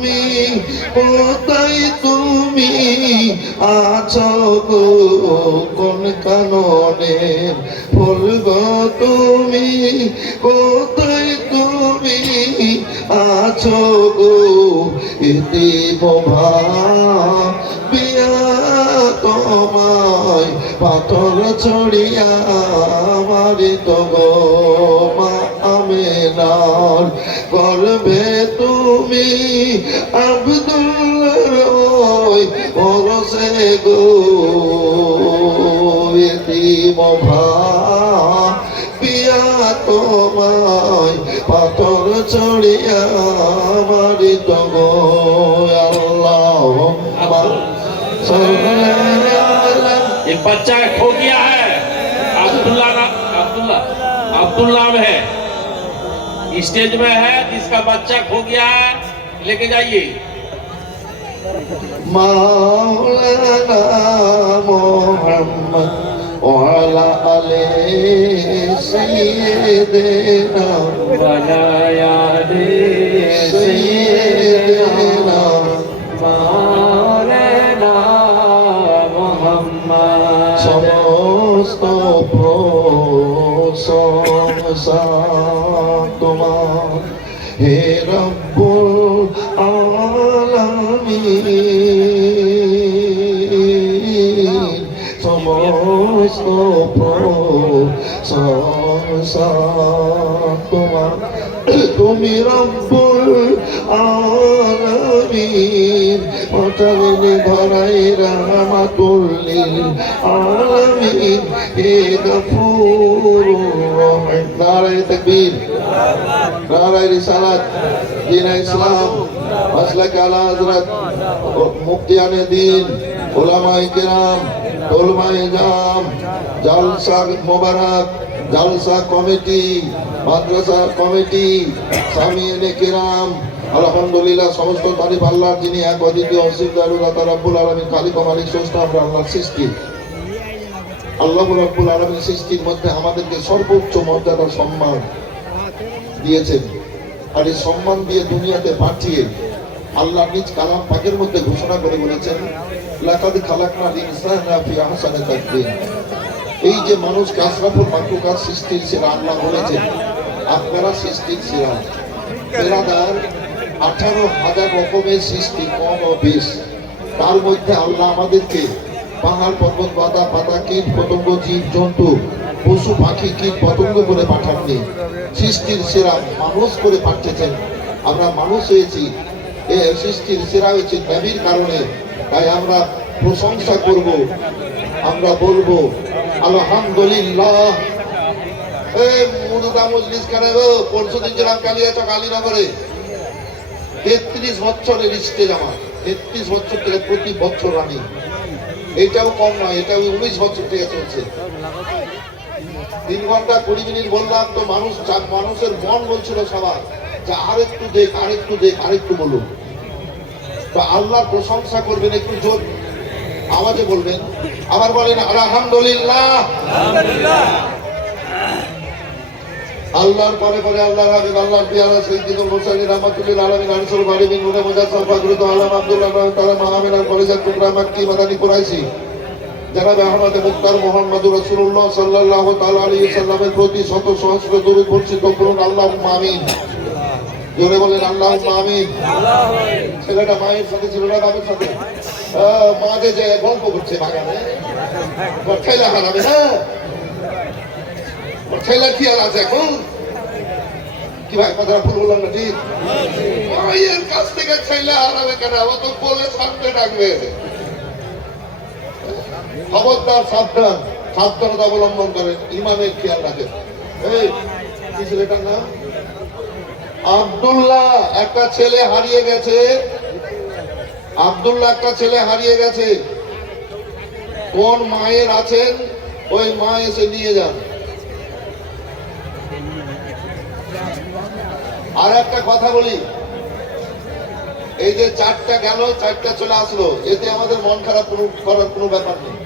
তুমি কোথায় তুমি আছো গো কোন কাননের ফুল গো তুমি কোথায় তুমি আছো গো ইতিম ভাবিয়া তোমায় পাথর ছড়িয়া মারিত গো মা আমিনার গর্ভে তুমি আব্দুল্লাহর পরশে গো ইতিম ভাবিয়া তোমায় পাথর ছড়িয়া মারিত গো আল্লাহুম্মা एक बच्चा खो गया है, अब्दुल्ला नाम है, स्टेज में है, जिसका बच्चा खो गया है, लेके जाइए। मौलाना मोहम्मद वाला आले सय्यदना वाला यादे सय्यदना मौलाना मोहम्मद समस्त प्रशंसा তোমার হে রব্বুল আলামিন সমস্ত প্রশংসা তোমার তুমি রব্বুল আলামিন অটালিনে ধরাই রাহমাতুল লিল আলামিন হে গফুরুর রহিম নারায়ে তাকবীর নারায়ে রিসালাত দ্বীন-ই ইসলাম মাসলাক আলা হযরত মুফতিয়ানে দ্বীন উলামায়ে কেরাম উলামায়ে জাম জালসা মোবারক জালসা কমিটি মাদ্রাসা কমিটি সামিয়ানে কেরাম আলহামদুলিল্লাহ সমস্ত তারিফ আল্লাহর যিনি এক অদ্বিতীয় অসীম দয়ালু দাতা রব্বুল আলামিন খালিক ও মালিক স্রষ্টা আমরা আল্লাহর সৃষ্টি আল্লাহ রব্বুল আলামিন সৃষ্টির মধ্যে আমাদেরকে সর্বোচ্চ মর্যাদা সম্মান দিয়েছেন আর এই সম্মান দিয়ে দুনিয়াতে পাঠিয়ে আল্লাহ নিজ কালাম পাকের মধ্যে ঘোষণা করে বলেছেন লাকাদ খালাকনাল ইনসানা ফি আহসানি তাকওয়িম এই যে মানুষকে আশরাফুল মাখলুকাত সৃষ্টির সেরা আল্লাহ বলেছেন আপনারা সৃষ্টির সেরা বেরাদার 18,000 রকমের সৃষ্টি কম ও বেশ তার মধ্যে আল্লাহ আমাদেরকে পাহাড় পর্বত পাতা পাতা কীট পতঙ্গ জীব জন্তু পশু পাখি কীট পতঙ্গ করে পাঠাননি সৃষ্টির সেরা মানুষ করে পাঠিয়েছেন আমরা মানুষ হয়েছি এই সৃষ্টির সেরা হয়েছে নবীর কারণে তাই আমরা প্রশংসা করব আমরা বলবো আলহামদুলিল্লাহ এই মুরুদা মজলিস করে পরশুদিন ছিলাম কালিয়াচক আলীনগরে 33 বছরের স্টেজ আমার 33 বছর থেকে প্রতি বছর আমি এটাও কম নয় এটাও 19 বছর থেকে চলছে 3 ঘন্টা 20 মিনিট বললাম তো মানুষের মন বলছিল সবার যে আরেকটু দেখ আরেকটু দেখ আরেকটু বলুন তো আল্লাহর প্রশংসা করবেন একটু জোর আওয়াজে বলবেন আবার বলেন আলহামদুলিল্লাহ আলহামদুলিল্লাহ আল্লাহর পরে পরে আল্লাহর হাবিব আল্লাহর পিয়ারা সাইয়্যিদুল মুরসালিন রাহমাতুল্লিল আলামিন আরশুল বারিবিন নূরে মুজাসসাম ফাকরুত আলম আব্দুল্লাহ তাআলা মাহমিনার কলেজার টুকরা মাক্কি মাদানী কুরাইশি জনাব আহমদ মুখতার মুহাম্মদুর রাসূলুল্লাহ সাল্লাল্লাহু তাআলা আলাইহি সাল্লামের প্রতি শত সহস্র দরুদ বর্ষিত করুন আল্লাহুম্মা আমিন জোরে বলেন আল্লাহুম্মা আমিন ছেলেটা মায়ের সাথে ছিল না বাবার সাথে মাঝে যে গল্প করছে বাগানে ছেলে হারাবে হ্যাঁ ছেলের কি আছে এখন কি ভাই কথাটা ভুল বললাম না ঠিক মায়ের কাছ থেকে ছেলে হারাবে কেন ও তো বলে সামনে ডাকবে খবরদার সাবধান সাবধানতা অবলম্বন করেন ইমানের খেয়াল রাখেন এই কি ছেলেটার নাম আব্দুল্লাহ একটা ছেলে হারিয়ে গেছে আব্দুল্লাহ একটা ছেলে হারিয়ে গেছে কোন মায়ের আছেন ওই মা এসে নিয়ে যান আর একটা কথা বলি এই যে 4টা গেল 4টা চলে আসলো এতে আমাদের মন খারাপ করার কোনো ব্যাপার নেই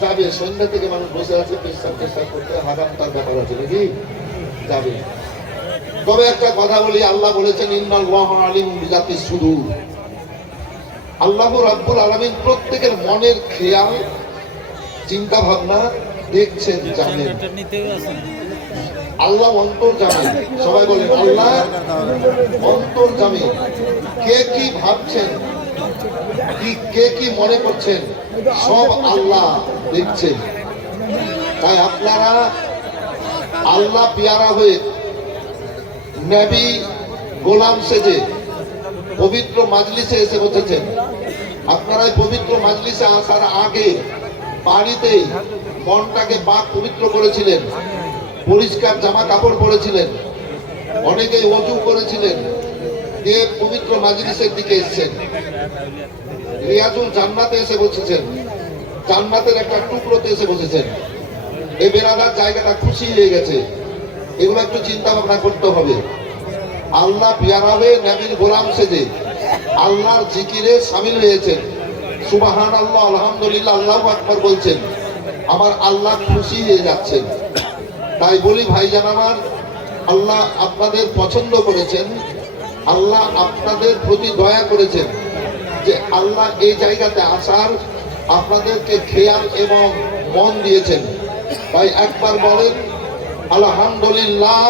যাবে সন্ধ্যা থেকে মানুষ বসে আছে পেশাব করতে হারাম তার ব্যাপার আছে নাকি যাবে তবে একটা কথা বলি, আল্লাহ বলেছেন ইন্নাল্লাহু আলিমুম বিযাতিস সুদূর। আল্লাহ রাব্বুল আলামিন প্রত্যেকের মনের খেয়াল চিন্তা ভাবনা দেখছেন, জানেন। আল্লাহ অন্তর জানেন। সবাই বলেন আল্লাহ অন্তর জানেন, কে কি ভাবছেন, কে কি মনে করছেন, সব আল্লাহ দেখছেন। তাই আপনারা আল্লাহ পিয়ারা হয়ে নবী গোলাম সেজে পবিত্র মাজলিসে এসে বসেছেন। আপনারা পবিত্র মাজলিসে আসার আগে বাড়িতে মনটাকে পাক পবিত্র করেছিলেন, পরিষ্কার জামা কাপড় পরেছিলেন, অনেকেই ওযু করেছিলেন, দিয়ে পবিত্র মাজলিসের দিকে এসেছেন। রিয়াজুল জান্নাতে এসে বসেছেন, জান্নাতের একটা টুকরোতে এসে বসেছেন। এই বেরাদার জায়গাটা খুশি হয়ে গেছে। এগুলো একটু চিন্তা ভাবনা করতে হবে। আল্লাহ পিয়ারা হয়ে নবীর গোলাম সেজে আল্লাহর জিকিরে শামিল হয়েছেন। সুবহানাল্লাহ, আলহামদুলিল্লাহ, আল্লাহু আকবার বলছেন। আমার আল্লাহ খুশি হয়ে যাচ্ছেন। তাই বলি ভাইজান আমার, আল্লাহ আপনাদের পছন্দ করেছেন, আল্লাহ আপনাদের প্রতি দয়া করেছেন যে আল্লাহ এই জায়গাতে আসার আপনাদেরকে খেয়াল এবং মন দিয়েছেন। তাই একবার বলেন আলহামদুলিল্লাহ,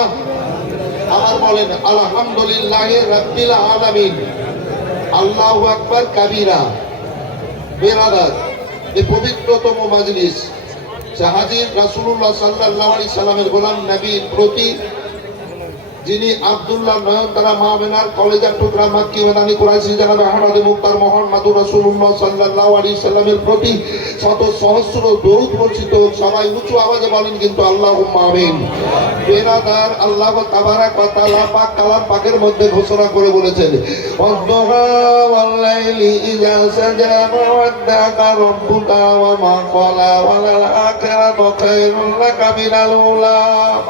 আবার বলেন আলহামদুলিল্লাহ রাব্বিল আলামিন, আল্লাহু আকবার কাবীরা। বেরাদার, এই পবিত্রতম মাজলিস হাজীর রাসূলুল্লাহ সাল্লাল্লাহু আলাইহি সাল্লামের গোলাম নবীর প্রতি, যিনি আব্দুল্লাহ নয়নতারা মাহমেনার কলেজার টুকরা মাক্কি মাদানী কুরাইশি জনাব আহমদ মুখতার মুহাম্মদুর রাসূলুল্লাহ সাল্লাল্লাহু আলাইহি সাল্লামের প্রতি শত সহস্র দরুদ বর্ষিত হোক। সবাই উঁচু আওয়াজে বলেন কিন্তু আল্লাহুম্মা আমিন। বেরাদার, আল্লাহ তাবারাক ওয়া তাআলা পাক কালাম পাকের মধ্যে ঘোষণা করে বলেছেন, ওয়াদ-দুহা ওয়াল-লাইলি ইযা সাজা মা ওয়াদ্দাকা রাব্বুকা ওয়া মা ক্বালা ওয়ালাল আখিরাতু খায়রুল লাকা মিনাল উলা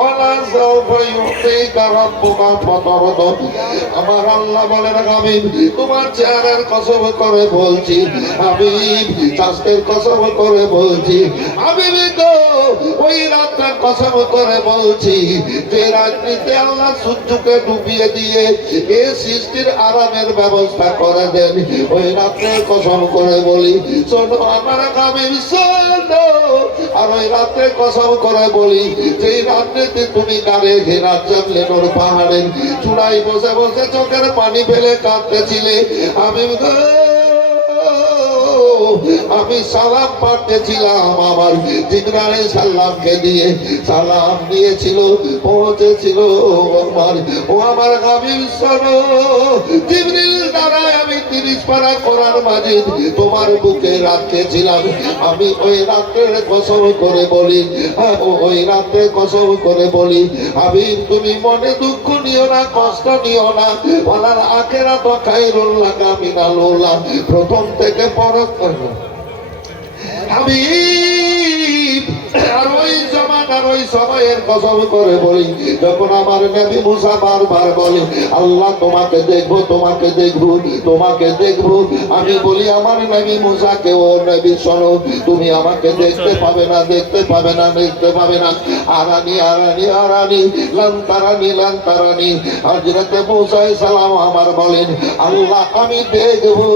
ওয়া লা সাওফা ইউতিকা রাব্বুকা ফাতারদা। আমার আল্লাহ বলেন, হাবিব তোমার চেহারার কসম করে বলছি, হাবিব স্বাস্থ্যের কসম করে বলছি, হাবিব গো ওই রাতটার কসম করে বলছি যে রাত্রিতে আল্লাহ সূর্যকে ডুবিয়ে দিয়ে এ সৃষ্টির আরামের ব্যবস্থা করে দেন। ওই রাত্রের কসম করে বলি, শোনো আমার হাবিব শোনো। আর ওই রাত্রে কসম করে বলি, যেই রাত্রিতে তুমি গাড়ে ঘেরা জামলেনোর পাহাড়ের চূড়ায় বসে বসে চোখের পানি ফেলে কাঁদতেছিলে, আমি সালাম পাঠিয়েছিলাম আমার জিবরাইল সালামকে দিয়ে, সালাম দিয়েছিল, পৌঁছেছিল আমার। ও আমার হাবিব শোনো, জিবরিল দ্বারা আমি 30 পারা কোরআন মাজিদ তোমার বুকে রাখেছিলাম। আমি ওই রাতের কসম করে বলি, ওই রাতে কসম করে বলি, হাবিব তুমি মনে দুঃখ নিও না, কষ্ট নিও না। ওয়ালাল আখিরাতু খায়রুল লাকা মিনাল উলা, প্রথম থেকে পরক হাবিব। আর ওই জামানার ওই সময়ের কসম করে বলি, যখন আমার নবী মুসা বারবার বলে আল্লাহ তোমাকে দেখবো, তোমাকে দেখবো, তোমাকে দেখবো, আমি বলি আমার নবী মুসাকে, ও নবী শোনো, তুমি আমাকে দেখতে পাবে না, দেখতে পাবে না, দেখতে পাবে না। আরানি আরানি আরানি লান্তারানি লান্তারানি। হযরতে মুসা আলাইহিস সালাম আমার বলেন, আল্লাহ আমি দেখবো,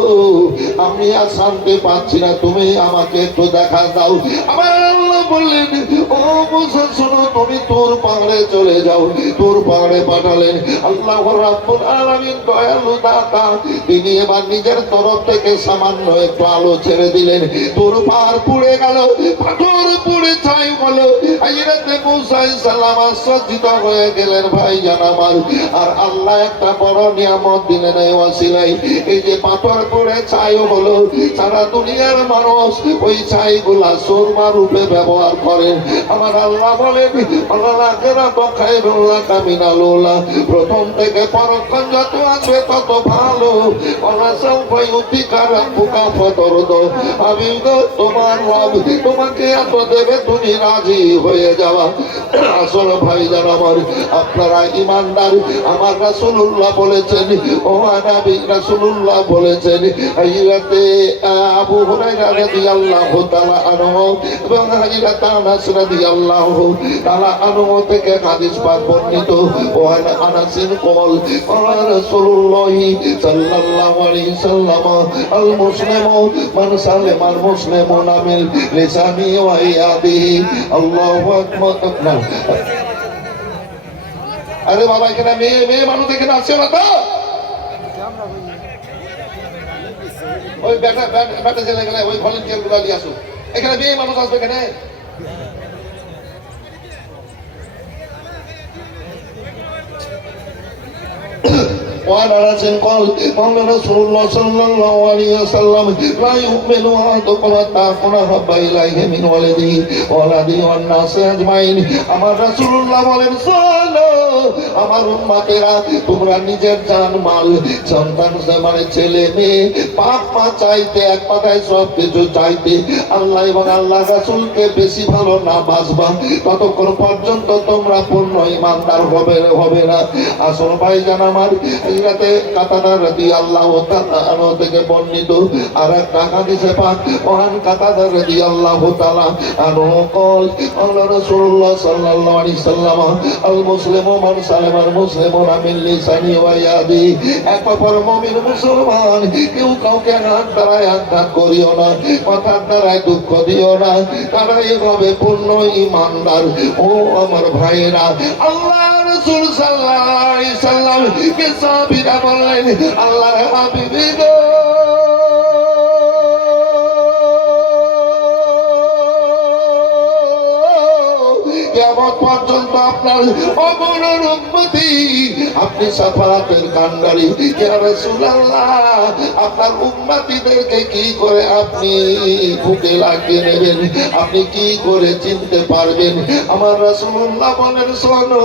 আমি আর শান্তি পাচ্ছি না, তুমি আমাকে একটু দেখা দাও। আমার আল্লাহ বললেন, ও মুসা শোনো, তুমি তোর পাহাড়ে চলে যাও। তোর পাহাড়ে পাঠালেন আল্লাহ রাব্বুল আলামিন, দয়ালু দাতা। তিনি এবার নিজের তরফ থেকে সামান্য একটু আলো ছেড়ে দিলেন, তোর পাহাড় পুড়ে গেল, পাথর পুড়ে ছাই হলো। হযরতে মুসা আলাইহিস সালাম আশ্চর্যিত হয়ে গেলেন ভাইজান আমার। আর আল্লাহ একটা বড় নিয়ামত দিলেন এই ওয়াসিলায়, এই যে পাথর পুড়ে ছাই হলো, সারা দুনিয়ার মানুষ ওই ছাইগুলা সুরমা রূপে ব্যবহার করেন। আমার আল্লাহ বলেন, প্রথম থেকে পরক্ষণ যত আসবে তত ভালো। আমি তোমার রব তোমাকে এত দেবে, তুমি রাজি হয়ে যাওয়া। আসল ভাইজান আমার, আপনারা ইমানদার। আমার রাসূলুল্লাহ বলেছেন, ও নবী রাসূলুল্লাহ বলেছেন, হযরতে আবু হুরায়রা রাদিয়াল্লাহু তাআলা আনহু এবং হযরত হযরত আনাস রাদিয়াল্লাহু তাআলা আনহু থেকে হাদিস পাক বর্ণিত ওয়ান আনাসিন কল ক্বালা রাসূলুল্লাহ সাল্লাল্লাহু আলাইহি সাল্লাম আল মুসলিমু মান সালামা আল মুসলিমুনা মিন লিসানি ওয়া ইয়াদিহি আল্লাহু আকবার। আরে বাবা এখানে মেয়ে মানুষ এখানে আসছে না তো, ওই বেটা ছেলে গেলে ওই ভলেন্টিয়ার গুলো নিয়ে আসো, এখানে মেয়ে মানুষ আসবে এখানে। وعن انس قال قال رسول الله صلى الله عليه وسلم لا يؤمن احدكم حتى اكون احب اليه من ولده وولده والناس اجمعين। আমার রাসূলুল্লাহ বলেন চলো আমার উম্মতেরা তোমরা নিজের জান মাল সন্তান মানে ছেলে মেয়ে বাপ মা চাইতে এক কথায় সব কিছু চাইতে আল্লাহ এবং আল্লাহ রাসূলকে বেশি ভালো না বাসবা ততক্ষণ পর্যন্ত তোমরা পূর্ণ ঈমানদার হবে না। আসল ভাইজান আমার হযরতে কাতাদা রাদিয়াল্লাহু তাআলা আনহু থেকে বর্ণিত আরেকটা হাদিসে পাক ওয়ান কাতাদা রাদিয়াল্লাহু তাআলা আনহু قال قال رسول الله صلى الله عليه وسلم المسلم من سلم المسلمون من لسانه ويده। এক অপর মুমিন মুসলমান কেউ কাউকে হাত দ্বারায় আঘাত করিও না, কথার দ্বারায় দুঃখ দিও না, তারাই হবে পূর্ণ ঈমানদার। ও আমার ভাইরা, আল্লাহ রাসূল সাল্লাল্লাহু আলাইহি সাল্লাম কে সাহাবীরা বললেন আল্লাহর হাবিব গো কিয়ামত পর্যন্ত আপনার অমর উম্মতি আপনি শাফাআতের কান্ডারি। ইয়া রাসূলুল্লাহ আপনার উম্মতিদেরকে কি করে আপনি বুকে লাগিয়ে নেবেন, আপনি কি করে চিনতে পারবেন? আমার রাসূলুল্লাহ বলেন শোনো